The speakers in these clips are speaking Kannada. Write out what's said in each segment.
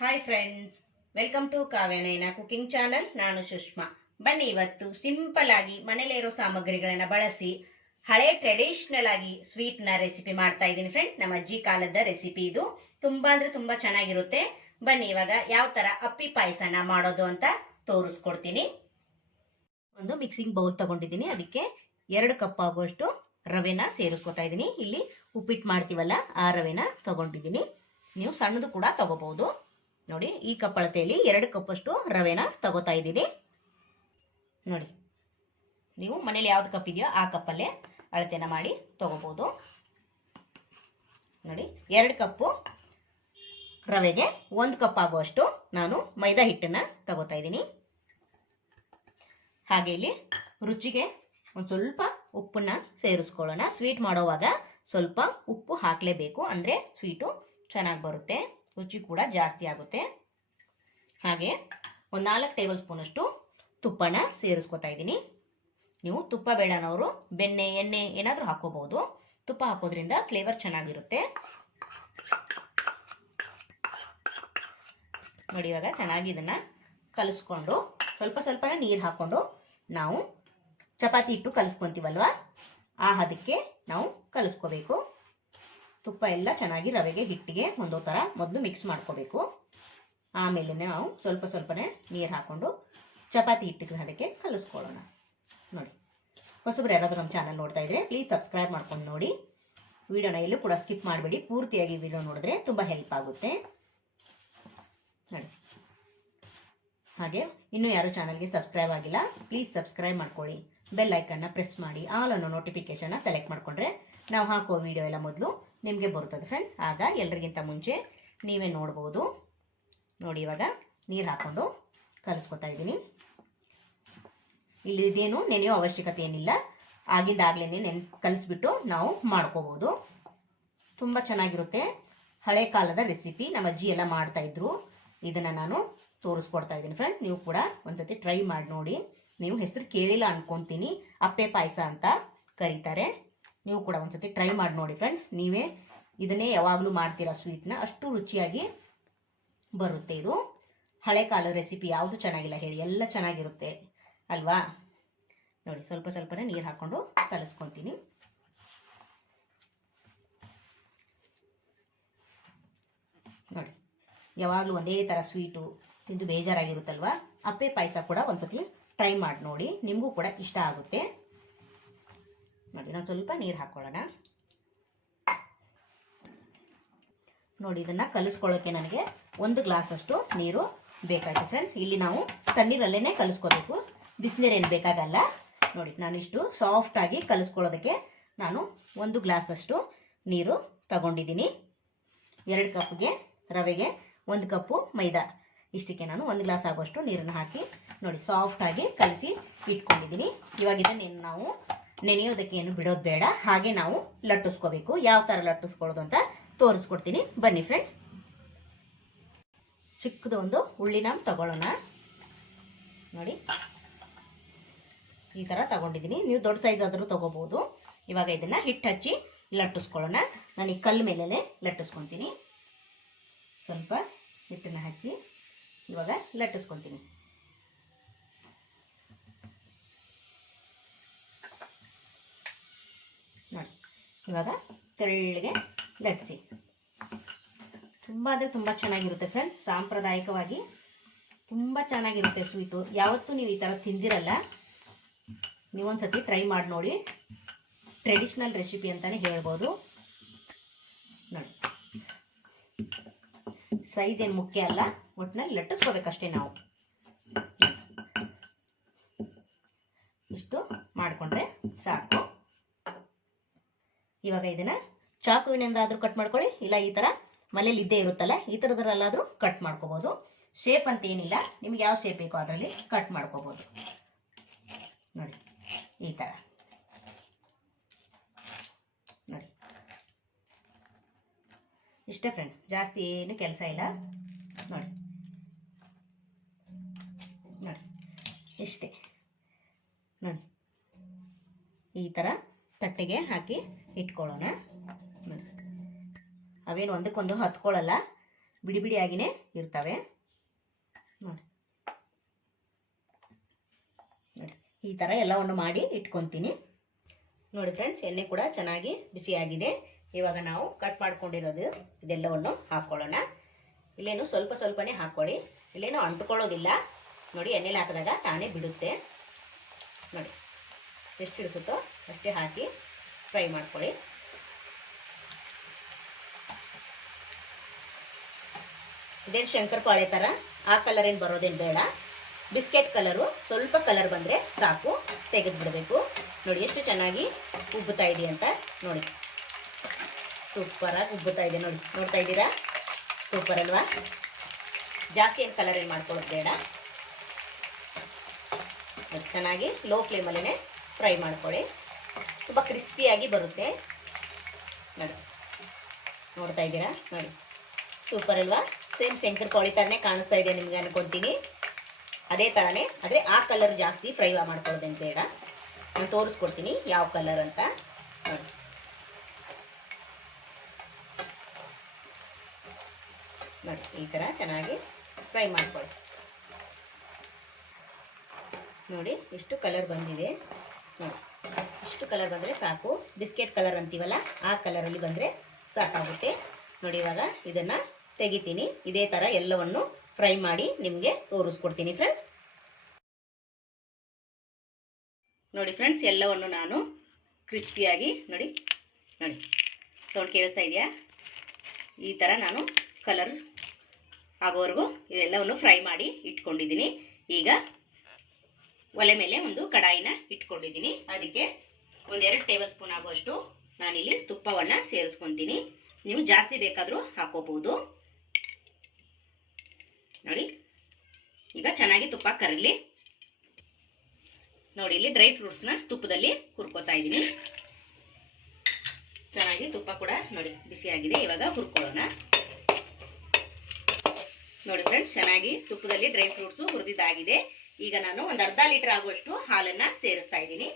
Hi friends, welcome to Kavyanayana cooking channel. ನಾನು ಸುಷ್ಮಾ. ಬನ್ನಿ ಇವತ್ತು ಸಿಂಪಲ್ ಆಗಿ ಮನೇಲಿ ಇರೋ ಸಾಮಗ್ರಿಗಳನ್ನ ಬಳಸಿ ಹಳೆ ಟ್ರೆಡಿಷನಲ್ ಆಗಿ ಸ್ವೀಟ್ ನ ರೆಸಿಪಿ ಮಾಡ್ತಾ ಇದ್ದೀನಿ ಫ್ರೆಂಡ್. ನಮ್ಮ ಅಜ್ಜಿ ಕಾಲದ ರೆಸಿಪಿ ಇದು. ತುಂಬಾ ಅಂದ್ರೆ ತುಂಬಾ ಚೆನ್ನಾಗಿರುತ್ತೆ. ಬನ್ನಿ ಇವಾಗ ಯಾವ ತರ ಅಪ್ಪಿ ಪಾಯಸನ ಮಾಡೋದು ಅಂತ ತೋರಿಸ್ಕೊಡ್ತೀನಿ. ಒಂದು ಮಿಕ್ಸಿಂಗ್ ಬೌಲ್ ತಗೊಂಡಿದ್ದೀನಿ. ಅದಕ್ಕೆ 2 ಕಪ್ ಆಗುವಷ್ಟು ರವೆನ ಸೇರಿಸ್ಕೊತಾ ಇದ್ದೀನಿ. ಇಲ್ಲಿ ಉಪ್ಪಿಟ್ಟು ಮಾಡ್ತೀವಲ್ಲ ಆ ರವೆನ ತಗೊಂಡಿದ್ದೀನಿ. ನೀವು ಸಣ್ಣದು ಕೂಡ ತಗೋಬಹುದು. ನೋಡಿ, ಈ ಕಪ್ ಅಳತೆಯಲ್ಲಿ 2 ಕಪ್ ಅಷ್ಟು ರವೆನ ತಗೋತಾ ಇದ್ದೀನಿ. ನೋಡಿ, ನೀವು ಮನೇಲಿ ಯಾವ್ದು ಕಪ್ ಇದೆಯೋ ಆ ಕಪ್ಪಲ್ಲೇ ಅಳತೆನ ಮಾಡಿ ತಗೋಬಹುದು. ನೋಡಿ, 2 ಕಪ್ಪು ರವೆಗೆ 1 ಕಪ್ ಆಗುವಷ್ಟು ನಾನು ಮೈದಾ ಹಿಟ್ಟನ್ನ ತಗೋತಾ ಇದ್ದೀನಿ. ಹಾಗೆ ಇಲ್ಲಿ ರುಚಿಗೆ ಒಂದು ಸ್ವಲ್ಪ ಉಪ್ಪನ್ನ ಸೇರಿಸ್ಕೊಳ್ಳೋಣ. ಸ್ವೀಟ್ ಮಾಡೋವಾಗ ಸ್ವಲ್ಪ ಉಪ್ಪು ಹಾಕಲೇಬೇಕು, ಅಂದರೆ ಸ್ವೀಟು ಚೆನ್ನಾಗಿ ಬರುತ್ತೆ, ರುಚಿ ಕೂಡ ಜಾಸ್ತಿ ಆಗುತ್ತೆ. ಹಾಗೆ ಒಂದು 4 ಟೇಬಲ್ ಸ್ಪೂನ್ ಅಷ್ಟು ತುಪ್ಪನ ಸೇರಿಸ್ಕೊತಾ ಇದ್ದೀನಿ. ನೀವು ತುಪ್ಪ ಬೇಡನವರು ಬೆಣ್ಣೆ, ಎಣ್ಣೆ ಏನಾದರೂ ಹಾಕೋಬಹುದು. ತುಪ್ಪ ಹಾಕೋದ್ರಿಂದ ಫ್ಲೇವರ್ ಚೆನ್ನಾಗಿರುತ್ತೆ. ನೋಡಿ, ಇವಾಗ ಚೆನ್ನಾಗಿ ಇದನ್ನ ಕಲಿಸ್ಕೊಂಡು ಸ್ವಲ್ಪ ಸ್ವಲ್ಪನೇ ನೀರು ಹಾಕೊಂಡು ನಾವು ಚಪಾತಿ ಹಿಟ್ಟು ಕಲಿಸ್ಕೊಂತೀವಲ್ವ ಆ ಹದಕ್ಕೆ ನಾವು ಕಲಿಸ್ಕೋಬೇಕು. ತುಪ್ಪ ಎಲ್ಲ ಚೆನ್ನಾಗಿ ರವೆಗೆ ಹಿಟ್ಟಿಗೆ ಹೊಂದೋ ಥರ ಮೊದಲು ಮಿಕ್ಸ್ ಮಾಡ್ಕೋಬೇಕು. ಆಮೇಲೆ ನಾವು ಸ್ವಲ್ಪ ಸ್ವಲ್ಪನೇ ನೀರು ಹಾಕೊಂಡು ಚಪಾತಿ ಹಿಟ್ಟಿಗೆ ಅದಕ್ಕೆ ಕಲಿಸ್ಕೊಳ್ಳೋಣ. ನೋಡಿ, ಹೊಸಬ್ರು ಯಾರಾದರೂ ನಮ್ಮ ಚಾನಲ್ ನೋಡ್ತಾ ಇದ್ರೆ ಪ್ಲೀಸ್ ಸಬ್ಸ್ಕ್ರೈಬ್ ಮಾಡ್ಕೊಂಡು ನೋಡಿ. ವಿಡಿಯೋನ ಎಲ್ಲೂ ಕೂಡ ಸ್ಕಿಪ್ ಮಾಡಬೇಡಿ, ಪೂರ್ತಿಯಾಗಿ ವಿಡಿಯೋ ನೋಡಿದ್ರೆ ತುಂಬ ಹೆಲ್ಪ್ ಆಗುತ್ತೆ. ನೋಡಿ, ಹಾಗೆ ಇನ್ನೂ ಯಾರು ಚಾನಲ್ಗೆ ಸಬ್ಸ್ಕ್ರೈಬ್ ಆಗಿಲ್ಲ ಪ್ಲೀಸ್ ಸಬ್ಸ್ಕ್ರೈಬ್ ಮಾಡ್ಕೊಳ್ಳಿ. ಬೆಲ್ ಐಕನ್ನ ಪ್ರೆಸ್ ಮಾಡಿ ಆಲ್ ಅನ್ನೋ ನೋಟಿಫಿಕೇಶನ್ನ ಸೆಲೆಕ್ಟ್ ಮಾಡಿಕೊಂಡ್ರೆ ನಾವು ಹಾಕೋ ವಿಡಿಯೋ ಎಲ್ಲ ಮೊದಲು ನಿಮಗೆ ಬರುತ್ತದೆ ಫ್ರೆಂಡ್ಸ್. ಆಗ ಎಲ್ರಿಗಿಂತ ಮುಂಚೆ ನೀವೇ ನೋಡ್ಬೋದು. ನೋಡಿ, ಇವಾಗ ನೀರು ಹಾಕ್ಕೊಂಡು ಕಲಿಸ್ಕೊತಾ ಇದ್ದೀನಿ. ಇಲ್ಲಿ ಇದೇನು ನೆನೆಯೋ ಅವಶ್ಯಕತೆ ಏನಿಲ್ಲ, ಆಗಿಂದಾಗ್ಲೇ ಕಲಿಸ್ಬಿಟ್ಟು ನಾವು ಮಾಡ್ಕೋಬೋದು. ತುಂಬ ಚೆನ್ನಾಗಿರುತ್ತೆ. ಹಳೆ ಕಾಲದ ರೆಸಿಪಿ, ನಮ್ಮ ಅಜ್ಜಿ ಎಲ್ಲ ಮಾಡ್ತಾ ಇದ್ರು. ಇದನ್ನು ನಾನು ತೋರಿಸ್ಕೊಡ್ತಾ ಇದ್ದೀನಿ ಫ್ರೆಂಡ್ಸ್. ನೀವು ಕೂಡ ಒಂದ್ಸತಿ ಟ್ರೈ ಮಾಡಿ ನೋಡಿ. ನೀವು ಹೆಸರು ಕೇಳಿಲ್ಲ ಅನ್ಕೊಂತೀನಿ, ಅಪ್ಪೆ ಪಾಯಸ ಅಂತ ಕರೀತಾರೆ. ನೀವು ಕೂಡ ಒಂದ್ಸತಿ ಟ್ರೈ ಮಾಡಿ ನೋಡಿ ಫ್ರೆಂಡ್ಸ್. ನೀವೇ ಇದನ್ನೇ ಯಾವಾಗಲೂ ಮಾಡ್ತೀರಾ ಸ್ವೀಟ್ನ, ಅಷ್ಟು ರುಚಿಯಾಗಿ ಬರುತ್ತೆ ಇದು. ಹಳೆ ಕಾಲದ ರೆಸಿಪಿ ಯಾವುದು ಚೆನ್ನಾಗಿಲ್ಲ ಹೇಳಿ, ಎಲ್ಲ ಚೆನ್ನಾಗಿರುತ್ತೆ ಅಲ್ವಾ. ನೋಡಿ, ಸ್ವಲ್ಪ ಸ್ವಲ್ಪನೇ ನೀರು ಹಾಕ್ಕೊಂಡು ಕಲಿಸ್ಕೊತೀನಿ. ನೋಡಿ, ಯಾವಾಗಲೂ ಒಂದೇ ಥರ ಸ್ವೀಟು ತಿಂದು ಬೇಜಾರಾಗಿರುತ್ತಲ್ವಾ, ಅಪ್ಪೆ ಪಾಯಸ ಕೂಡ ಒಂದ್ಸತಿ ಟ್ರೈ ಮಾಡಿ ನೋಡಿ, ನಿಮಗೂ ಕೂಡ ಇಷ್ಟ ಆಗುತ್ತೆ. ನೋಡಿ, ನಾವು ಸ್ವಲ್ಪ ನೀರು ಹಾಕೊಳ್ಳೋಣ. ನೋಡಿ, ಇದನ್ನ ಕಲಿಸ್ಕೊಳ್ಳೋಕೆ ನನಗೆ 1 ಗ್ಲಾಸ್ ಅಷ್ಟು ನೀರು ಬೇಕಾಯ್ತು ಫ್ರೆಂಡ್ಸ್. ಇಲ್ಲಿ ನಾವು ತಣ್ಣೀರಲ್ಲೇ ಕಲಿಸ್ಕೋಬೇಕು, ಬಿಸಿನೀರೇನು ಬೇಕಾಗಲ್ಲ. ನೋಡಿ, ನಾನು ಇಷ್ಟು ಸಾಫ್ಟ್ ಆಗಿ ಕಲಿಸ್ಕೊಳ್ಳೋದಕ್ಕೆ ನಾನು 1 ಗ್ಲಾಸ್ ಅಷ್ಟು ನೀರು ತಗೊಂಡಿದ್ದೀನಿ. 2 ಕಪ್ಗೆ ರವೆಗೆ 1 ಕಪ್ಪು ಮೈದಾ, ಇಷ್ಟಕ್ಕೆ ನಾನು 1 ಗ್ಲಾಸ್ ಆಗುವಷ್ಟು ನೀರನ್ನು ಹಾಕಿ ನೋಡಿ ಸಾಫ್ಟ್ ಆಗಿ ಕಲಿಸಿ ಇಟ್ಕೊಂಡಿದ್ದೀನಿ. ಇವಾಗ ಇದನ್ನೇನು ನಾವು ನೆನೆಯೋದಕ್ಕೆ ಏನು ಬಿಡೋದು ಬೇಡ, ಹಾಗೆ ನಾವು ಲಟ್ಟಿಸ್ಕೋಬೇಕು. ಯಾವ ಥರ ಲಟ್ಟಿಸ್ಕೊಳ್ಳೋದು ಅಂತ ತೋರಿಸ್ಕೊಡ್ತೀನಿ ಬನ್ನಿ ಫ್ರೆಂಡ್ಸ್. ಚಿಕ್ಕದು ಒಂದು ಉಳ್ಳಿನ ತಗೊಳ್ಳೋಣ. ನೋಡಿ, ಈ ಥರ ತಗೊಂಡಿದ್ದೀನಿ. ನೀವು ದೊಡ್ಡ ಸೈಜ್ ಆದರೂ ತಗೋಬಹುದು. ಇವಾಗ ಇದನ್ನು ಹಿಟ್ಟು ಹಚ್ಚಿ ಲಟ್ಟಿಸ್ಕೊಳ್ಳೋಣ. ನಾನು ಈ ಕಲ್ಲು ಮೇಲೆ ಲಟ್ಟಿಸ್ಕೊತೀನಿ. ಸ್ವಲ್ಪ ಹಿಟ್ಟನ್ನು ಹಚ್ಚಿ ಇವಾಗ ಲಟ್ಟಿಸ್ಕೊತೀನಿ. ನೋಡಿ, ಇವಾಗ ತೆಳ್ಳಗೆ ಲಟ್ಟಿಸಿ. ತುಂಬ ಅಂದರೆ ತುಂಬ ಚೆನ್ನಾಗಿರುತ್ತೆ ಫ್ರೆಂಡ್ಸ್. ಸಾಂಪ್ರದಾಯಿಕವಾಗಿ ತುಂಬ ಚೆನ್ನಾಗಿರುತ್ತೆ ಸ್ವೀಟು. ಯಾವತ್ತೂ ನೀವು ಈ ಥರ ತಿಂದಿರಲ್ಲ, ನೀವೊಂದ್ಸತಿ ಟ್ರೈ ಮಾಡಿ ನೋಡಿ. ಟ್ರೆಡಿಷ್ನಲ್ ರೆಸಿಪಿ ಅಂತಲೇ ಹೇಳ್ಬೋದು. ನೋಡಿ, ಸೈಜ್ ಏನು ಮುಖ್ಯ ಅಲ್ಲ, ಒಟ್ಟಿನಲ್ಲಿ ಲಟ್ಟಿಸ್ಕೋಬೇಕಷ್ಟೇ. ನಾವು ಇಷ್ಟು ಮಾಡಿಕೊಂಡ್ರೆ ಸಾಕು. ಇವಾಗ ಇದನ್ನ ಚಾಕುವಿನಿಂದಾದರೂ ಕಟ್ ಮಾಡ್ಕೊಳ್ಳಿ, ಇಲ್ಲ ಈ ಥರ ಮನೇಲಿ ಇದ್ದೇ ಇರುತ್ತಲ್ಲ ಈ ಥರದ್ರಲ್ಲಾದರೂ ಕಟ್ ಮಾಡ್ಕೋಬೋದು. ಶೇಪ್ ಅಂತ ಏನಿಲ್ಲ, ನಿಮ್ಗೆ ಯಾವ ಶೇಪ್ ಬೇಕೋ ಅದರಲ್ಲಿ ಕಟ್ ಮಾಡ್ಕೋಬೋದು. ನೋಡಿ, ಈ ಥರ ನೋಡಿ, ಇಷ್ಟೇ ಫ್ರೆಂಡ್ಸ್, ಜಾಸ್ತಿ ಏನು ಕೆಲಸ ಇಲ್ಲ. ನೋಡಿ ನೋಡಿ, ಇಷ್ಟೇ. ನೋಡಿ, ಈ ಥರ ತಟ್ಟೆಗೆ ಹಾಕಿ ಇಟ್ಕೊಳ್ಳೋಣ. ಅವೇನು ಒಂದಕ್ಕೊಂದು ಹತ್ಕೊಳ್ಳಲ್ಲ, ಬಿಡಿ ಬಿಡಿಯಾಗಿನೇ ಇರ್ತವೆ ನೋಡಿ. ಈ ಥರ ಎಲ್ಲವನ್ನು ಮಾಡಿ ಇಟ್ಕೊತೀನಿ ನೋಡಿ ಫ್ರೆಂಡ್ಸ್. ಎಣ್ಣೆ ಕೂಡ ಚೆನ್ನಾಗಿ ಬಿಸಿಯಾಗಿದೆ. ಇವಾಗ ನಾವು ಕಟ್ ಮಾಡ್ಕೊಂಡಿರೋದು ಇದೆಲ್ಲವನ್ನು ಹಾಕ್ಕೊಳ್ಳೋಣ. ಇಲ್ಲೇನು ಸ್ವಲ್ಪ ಸ್ವಲ್ಪನೇ ಹಾಕ್ಕೊಳ್ಳಿ, ಇಲ್ಲೇನು ಅಂಟ್ಕೊಳ್ಳೋದಿಲ್ಲ ನೋಡಿ. ಎಣ್ಣೆಲಿ ಹಾಕಿದಾಗ ತಾನೇ ಬಿಡುತ್ತೆ ನೋಡಿ. ಎಷ್ಟು ಇಡಿಸುತ್ತೋ ಅಷ್ಟೇ ಹಾಕಿ ಫ್ರೈ ಮಾಡ್ಕೊಳ್ಳಿ. ಇದೇನು ಶಂಕರಪಾಳೆ ಥರ ಆ ಕಲರ್ ಏನು ಬರೋದೇನು ಬೇಡ. ಬಿಸ್ಕೆಟ್ ಕಲರು ಸ್ವಲ್ಪ ಕಲರ್ ಬಂದರೆ ಸಾಕು, ತೆಗೆದು ಬಿಡಬೇಕು ನೋಡಿ. ಎಷ್ಟು ಚೆನ್ನಾಗಿ ಉಬ್ಬುತ್ತಾ ಇದೆ ಅಂತ ನೋಡಿ. ಸೂಪರಾಗಿ ಉಬ್ಬುತ್ತಾ ಇದೆ ನೋಡಿ. ನೋಡ್ತಾ ಇದ್ದೀರಾ? ಸೂಪರ್ ಅಲ್ವಾ? ಜಾಸ್ತಿ ಏನು ಕಲರ್ ಏನು ಮಾಡ್ಕೊಳ್ಳೋದು ಬೇಡ. ಚೆನ್ನಾಗಿ ಲೋ ಫ್ಲೇಮಲ್ಲೇ ಫ್ರೈ ಮಾಡ್ಕೊಳ್ಳಿ. ತುಂಬ ಕ್ರಿಸ್ಪಿಯಾಗಿ ಬರುತ್ತೆ ನೋಡಿ. ನೋಡ್ತಾ ಇದ್ದೀರಾ ನೋಡಿ. ಸೂಪರ್ ಅಲ್ವಾ? ಸೇಮ್ ಶಂಕರಪಾಳೆ ಥರನೇ ಕಾಣಿಸ್ತಾ ಇದೆ ನಿಮ್ಗೆ ಅನ್ಕೊತೀನಿ. ಅದೇ ಥರನೇ, ಆದರೆ ಆ ಕಲರ್ ಜಾಸ್ತಿ ಫ್ರೈ ಮಾಡ್ಕೊಳ್ಳೋದೇನು ಬೇಡ. ನಾನು ತೋರಿಸ್ಕೊಡ್ತೀನಿ ಯಾವ ಕಲರ್ ಅಂತ ನೋಡಿ. ನೋಡಿ ಈ ಥರ ಚೆನ್ನಾಗಿ ಫ್ರೈ ಮಾಡ್ಕೊಳ್ಳಿ ನೋಡಿ. ಎಷ್ಟು ಕಲರ್ ಬಂದಿದೆ ನೋಡಿ. ಇಷ್ಟು ಕಲರ್ ಬಂದರೆ ಸಾಕು. ಬಿಸ್ಕೆಟ್ ಕಲರ್ ಅಂತೀವಲ್ಲ ಆ ಕಲರಲ್ಲಿ ಬಂದರೆ ಸಾಕಾಗುತ್ತೆ ನೋಡಿ. ಇವಾಗ ಇದನ್ನು ತೆಗಿತೀನಿ. ಇದೇ ಥರ ಎಲ್ಲವನ್ನು ಫ್ರೈ ಮಾಡಿ ನಿಮಗೆ ತೋರಿಸ್ಕೊಡ್ತೀನಿ ಫ್ರೆಂಡ್ಸ್ ನೋಡಿ. ಫ್ರೆಂಡ್ಸ್ ಎಲ್ಲವನ್ನು ನಾನು ಕ್ರಿಸ್ಪಿಯಾಗಿ ನೋಡಿ ನೋಡಿ, ಸೌಂಡ್ ಕೇಳಿಸ್ತಾ ಇದೆಯಾ? ಈ ಥರ ನಾನು ಕಲರ್ ಆಗೋವರೆಗೂ ಇದೆಲ್ಲವನ್ನು ಫ್ರೈ ಮಾಡಿ ಇಟ್ಕೊಂಡಿದ್ದೀನಿ. ಈಗ ಒಲೆ ಮೇಲೆ ಒಂದು ಕಡಾಯಿನ ಇಟ್ಕೊಂಡಿದ್ದೀನಿ. ಅದಕ್ಕೆ 1-2 ಟೇಬಲ್ ಸ್ಪೂನ್ ಆಗುವಷ್ಟು ನಾನಿಲ್ಲಿ ತುಪ್ಪವನ್ನು ಸೇರಿಸ್ಕೊತೀನಿ. ನೀವು ಜಾಸ್ತಿ ಬೇಕಾದರೂ ಹಾಕೋಬಹುದು ನೋಡಿ. ಈಗ ಚೆನ್ನಾಗಿ ತುಪ್ಪ ಕರಗಲಿ ನೋಡಿ. ಇಲ್ಲಿ ಡ್ರೈ ಫ್ರೂಟ್ಸ್ನ ತುಪ್ಪದಲ್ಲಿ ಹುರ್ಕೋತಾ ಇದ್ದೀನಿ. ಚೆನ್ನಾಗಿ ತುಪ್ಪ ಕೂಡ ನೋಡಿ ಬಿಸಿಯಾಗಿದೆ. ಇವಾಗ ಹುರ್ಕೊಳ್ಳೋಣ ನೋಡಿ ಫ್ರೆಂಡ್ಸ್. ಚೆನ್ನಾಗಿ ತುಪ್ಪದಲ್ಲಿ ಡ್ರೈ ಫ್ರೂಟ್ಸು ಹುರಿದಿದ್ದಾಗಿದೆ. ಈಗ ನಾನು ಒಂದು ಅರ್ಧ ಲೀಟರ್ ಆಗುವಷ್ಟು ಹಾಲನ್ನು ಸೇರಿಸ್ತಾ ಇದ್ದೀನಿ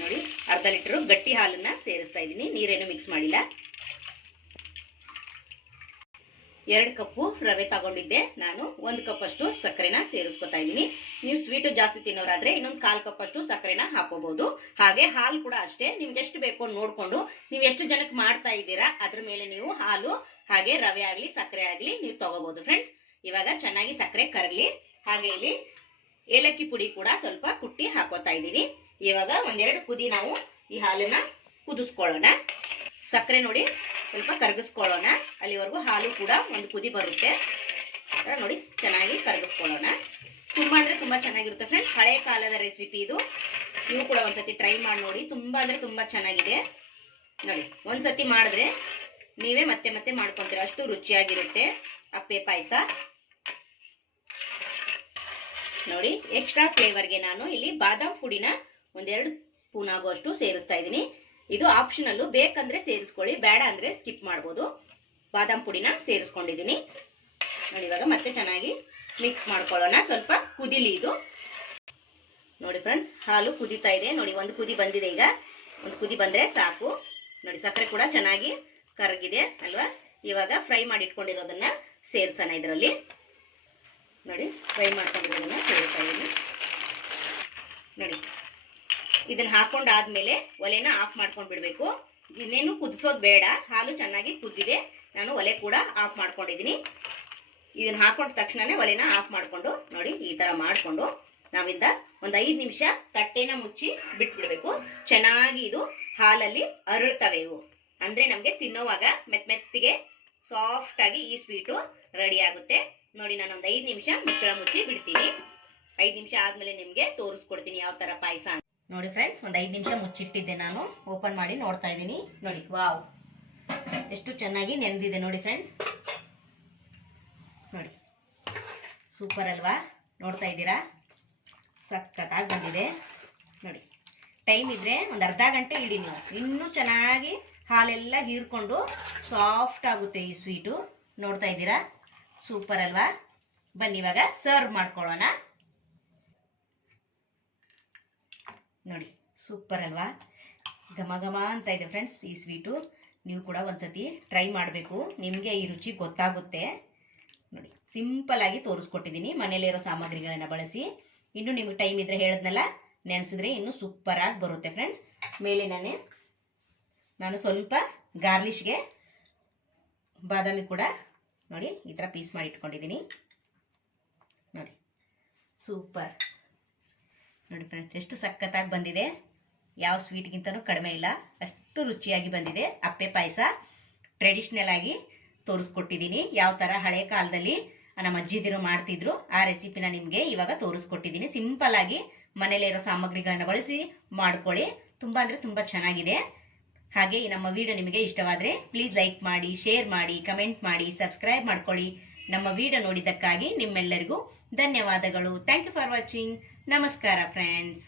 ನೋಡಿ. ಅರ್ಧ ಲೀಟರ್ ಗಟ್ಟಿ ಹಾಲನ್ನು ಸೇರಿಸ್ತಾ ಇದ್ದೀನಿ, ನೀರೇನು ಮಿಕ್ಸ್ ಮಾಡಿಲ್ಲ. 2 ಕಪ್ಪು ರವೆ ತಗೊಂಡಿದ್ದೆ ನಾನು. 1 ಕಪ್ ಅಷ್ಟು ಸಕ್ಕರೆನ ಸೇರಿಸ್ಕೊತಾ ಇದ್ದೀನಿ. ನೀವು ಸ್ವೀಟು ಜಾಸ್ತಿ ತಿನ್ನೋರಾದ್ರೆ ಇನ್ನೊಂದು 1/4 ಕಪ್ ಅಷ್ಟು ಸಕ್ಕರೆನ ಹಾಕೋಬಹುದು. ಹಾಗೆ ಹಾಲು ಕೂಡ ಅಷ್ಟೇ, ನಿಮ್ಗೆ ಎಷ್ಟು ಬೇಕೋ ನೋಡಿಕೊಂಡು ನೀವು ಎಷ್ಟು ಜನಕ್ಕೆ ಮಾಡ್ತಾ ಇದ್ದೀರಾ ಅದ್ರ ಮೇಲೆ ನೀವು ಹಾಲು ಹಾಗೆ ರವೆ ಆಗಲಿ ಸಕ್ಕರೆ ಆಗಲಿ ನೀವು ತಗೋಬಹುದು ಫ್ರೆಂಡ್ಸ್. ಇವಾಗ ಚೆನ್ನಾಗಿ ಸಕ್ಕರೆ ಕರಗಲಿ. ಹಾಗೆ ಇಲ್ಲಿ ಏಲಕ್ಕಿ ಪುಡಿ ಕೂಡ ಸ್ವಲ್ಪ ಕುಟ್ಟಿ ಹಾಕೋತಾ ಇದ್ದೀನಿ. ಇವಾಗ 1-2 ಕುದಿ ನಾವು ಈ ಹಾಲನ್ನ ಕುದಿಸ್ಕೊಳ್ಳೋಣ. ಸಕ್ಕರೆ ನೋಡಿ ಸ್ವಲ್ಪ ಕರಗಿಸ್ಕೊಳ್ಳೋಣ. ಅಲ್ಲಿವರೆಗೂ ಹಾಲು ಕೂಡ ಒಂದು ಕುದಿ ಬರುತ್ತೆ ನೋಡಿ. ಚೆನ್ನಾಗಿ ಕರಗಿಸ್ಕೊಳ್ಳೋಣ. ತುಂಬ ಅಂದರೆ ತುಂಬ ಚೆನ್ನಾಗಿರುತ್ತೆ ಫ್ರೆಂಡ್ಸ್. ಹಳೆ ಕಾಲದ ರೆಸಿಪಿ ಇದು. ನೀವು ಕೂಡ ಒಂದ್ಸತಿ ಟ್ರೈ ಮಾಡಿ ನೋಡಿ. ತುಂಬ ಅಂದರೆ ತುಂಬ ಚೆನ್ನಾಗಿದೆ ನೋಡಿ. ಒಂದ್ಸತಿ ಮಾಡಿದ್ರೆ ನೀವೇ ಮತ್ತೆ ಮತ್ತೆ ಮಾಡ್ಕೊತೀರ, ಅಷ್ಟು ರುಚಿಯಾಗಿರುತ್ತೆ ಅಪ್ಪೆ ಪಾಯಸ ನೋಡಿ. ಎಕ್ಸ್ಟ್ರಾ ಫ್ಲೇವರ್ಗೆ ನಾನು ಇಲ್ಲಿ ಬಾದಾಮ್ ಪುಡಿನ 1-2 ಸ್ಪೂನ್ ಆಗುವಷ್ಟು ಸೇರಿಸ್ತಾ ಇದ್ದೀನಿ. ಇದು ಆಪ್ಷನಲ್ಲು, ಬೇಕಂದ್ರೆ ಸೇರಿಸ್ಕೊಳ್ಳಿ, ಬೇಡ ಅಂದ್ರೆ ಸ್ಕಿಪ್ ಮಾಡ್ಬೋದು. ಬಾದಾಮ್ ಪುಡಿನ ಸೇರಿಸ್ಕೊಂಡಿದ್ದೀನಿ ನೋಡಿ. ಇವಾಗ ಮತ್ತೆ ಚೆನ್ನಾಗಿ ಮಿಕ್ಸ್ ಮಾಡ್ಕೊಳ್ಳೋಣ. ಸ್ವಲ್ಪ ಕುದಿಲಿ ಇದು ನೋಡಿ ಫ್ರೆಂಡ್. ಹಾಲು ಕುದೀತಾ ಇದೆ ನೋಡಿ. 1 ಕುದಿ ಬಂದಿದೆ. ಈಗ 1 ಕುದಿ ಬಂದ್ರೆ ಸಾಕು ನೋಡಿ. ಸಕ್ಕರೆ ಕೂಡ ಚೆನ್ನಾಗಿ ಕರಗಿದೆ ಅಲ್ವಾ? ಇವಾಗ ಫ್ರೈ ಮಾಡಿ ಇಟ್ಕೊಂಡಿರೋದನ್ನ ಸೇರಿಸೋಣ ಇದರಲ್ಲಿ ನೋಡಿ. ಫ್ರೈ ಮಾಡ್ಕೊಂಡಿರೋದನ್ನ ಸೇರಿಸ್ತಾ ಇದ್ದೀನಿ ನೋಡಿ. ಇದನ್ನ ಹಾಕೊಂಡಾದ್ಮೇಲೆ ಒಲೆನ ಆಫ್ ಮಾಡ್ಕೊಂಡು ಬಿಡಬೇಕು. ಇನ್ನೇನು ಕುದಿಸೋದು ಬೇಡ. ಹಾಲು ಚೆನ್ನಾಗಿ ಕುದ್ದಿದೆ. ನಾನು ಒಲೆ ಕೂಡ ಆಫ್ ಮಾಡ್ಕೊಂಡಿದ್ದೀನಿ. ಇದನ್ನ ಹಾಕೊಂಡ ತಕ್ಷಣನೇ ಒಲೆನ ಆಫ್ ಮಾಡ್ಕೊಂಡು ನೋಡಿ ಈ ತರ ಮಾಡ್ಕೊಂಡು ನಾವಿಂದ ಒಂದು 5 ನಿಮಿಷ ತಟ್ಟೆನ ಮುಚ್ಚಿ ಬಿಟ್ಬಿಡ್ಬೇಕು. ಚೆನ್ನಾಗಿ ಇದು ಹಾಲಲ್ಲಿ ಅರಳ್ತವೆ ಇವು. ಅಂದ್ರೆ ನಮ್ಗೆ ತಿನ್ನೋವಾಗ ಮೆತ್ತಗೆ ಸಾಫ್ಟ್ ಆಗಿ ಈ ಸ್ವೀಟು ರೆಡಿ ಆಗುತ್ತೆ ನೋಡಿ. ನಾನು ಒಂದು 5 ನಿಮಿಷ ಮುಚ್ಚಳ ಮುಚ್ಚಿ ಬಿಡ್ತೀನಿ. 5 ನಿಮಿಷ ಆದ್ಮೇಲೆ ನಿಮ್ಗೆ ತೋರಿಸ್ಕೊಡ್ತೀನಿ ಯಾವ ತರ ಪಾಯಸ ನೋಡಿ ಫ್ರೆಂಡ್ಸ್. ಒಂದು 5 ನಿಮಿಷ ಮುಚ್ಚಿಟ್ಟಿದ್ದೆ ನಾನು. ಓಪನ್ ಮಾಡಿ ನೋಡ್ತಾ ಇದ್ದೀನಿ ನೋಡಿ. ವಾವ್, ಎಷ್ಟು ಚೆನ್ನಾಗಿ ನೆನೆದಿದೆ ನೋಡಿ ಫ್ರೆಂಡ್ಸ್ ನೋಡಿ. ಸೂಪರ್ ಅಲ್ವಾ? ನೋಡ್ತಾ ಇದ್ದೀರಾ? ಸಖತ್ತಾಗಿ ಬಂದಿದೆ ನೋಡಿ. ಟೈಮ್ ಇದ್ರೆ ಒಂದು ಅರ್ಧ ಗಂಟೆ ಇಡಿ ನೀವು. ಇನ್ನೂ ಚೆನ್ನಾಗಿ ಹಾಲೆಲ್ಲ ಹೀರ್ಕೊಂಡು ಸಾಫ್ಟ್ ಆಗುತ್ತೆ ಈ ಸ್ವೀಟು. ನೋಡ್ತಾ ಇದ್ದೀರಾ? ಸೂಪರ್ ಅಲ್ವಾ? ಬನ್ನಿ ಇವಾಗ ಸರ್ವ್ ಮಾಡ್ಕೊಳ್ಳೋಣ ನೋಡಿ. ಸೂಪರ್ ಅಲ್ವಾ? ಘಮ ಘಮ ಅಂತ ಇದೆ ಫ್ರೆಂಡ್ಸ್ ಈ ಸ್ವೀಟು ನೀವು ಕೂಡ ಒಂದ್ಸತಿ ಟ್ರೈ ಮಾಡಬೇಕು, ನಿಮಗೆ ಈ ರುಚಿ ಗೊತ್ತಾಗುತ್ತೆ. ನೋಡಿ, ಸಿಂಪಲ್ ಆಗಿ ತೋರಿಸ್ಕೊಟ್ಟಿದ್ದೀನಿ ಮನೇಲಿರೋ ಸಾಮಗ್ರಿಗಳನ್ನ ಬಳಸಿ. ಇನ್ನು ನಿಮ್ಗೆ ಟೈಮ್ ಇದ್ರೆ ಹೇಳಿದ್ನಲ್ಲ, ನೆನೆಸಿದ್ರೆ ಇನ್ನು ಸೂಪರ್ ಆಗಿ ಬರುತ್ತೆ ಫ್ರೆಂಡ್ಸ್. ಮೇಲೆ ನಾನು ಸ್ವಲ್ಪ ಗಾರ್ಲಿಷ್ಗೆ ಬಾದಾಮಿ ಕೂಡ ನೋಡಿ ಈ ಥರ ಪೀಸ್ ಮಾಡಿ ಇಟ್ಕೊಂಡಿದ್ದೀನಿ. ನೋಡಿ ಸೂಪರ್, ನೋಡಿ ಫ್ರೆಂಡ್ಸ್ ಎಷ್ಟು ಸಖತ್ತಾಗಿ ಬಂದಿದೆ. ಯಾವ ಸ್ವೀಟ್ಗಿಂತನೂ ಕಡಿಮೆ ಇಲ್ಲ, ಅಷ್ಟು ರುಚಿಯಾಗಿ ಬಂದಿದೆ. ಅಪ್ಪೆ ಪಾಯಸ ಟ್ರೆಡಿಷ್ನಲ್ ಆಗಿ ತೋರಿಸ್ಕೊಟ್ಟಿದ್ದೀನಿ. ಯಾವ ಥರ ಹಳೆ ಕಾಲದಲ್ಲಿ ನಮ್ಮ ಅಜ್ಜಿದಿರು ಮಾಡ್ತಿದ್ರು ಆ ರೆಸಿಪಿನ ನಿಮಗೆ ಇವಾಗ ತೋರಿಸ್ಕೊಟ್ಟಿದ್ದೀನಿ. ಸಿಂಪಲ್ ಆಗಿ ಮನೇಲಿರೋ ಸಾಮಗ್ರಿಗಳನ್ನ ಬಳಸಿ ಮಾಡ್ಕೊಳ್ಳಿ. ತುಂಬ ಅಂದರೆ ತುಂಬ ಚೆನ್ನಾಗಿದೆ. ಹಾಗೆ ಈ ನಮ್ಮ ವಿಡಿಯೋ ನಿಮಗೆ ಇಷ್ಟವಾದರೆ ಪ್ಲೀಸ್ ಲೈಕ್ ಮಾಡಿ, ಶೇರ್ ಮಾಡಿ, ಕಮೆಂಟ್ ಮಾಡಿ, ಸಬ್ಸ್ಕ್ರೈಬ್ ಮಾಡ್ಕೊಳ್ಳಿ. ನಮ್ಮ ವಿಡಿಯೋ ನೋಡಿದ್ದಕ್ಕಾಗಿ ನಿಮ್ಮೆಲ್ಲರಿಗೂ ಧನ್ಯವಾದಗಳು. Thank you for watching. ನಮಸ್ಕಾರ ಫ್ರೆಂಡ್ಸ್.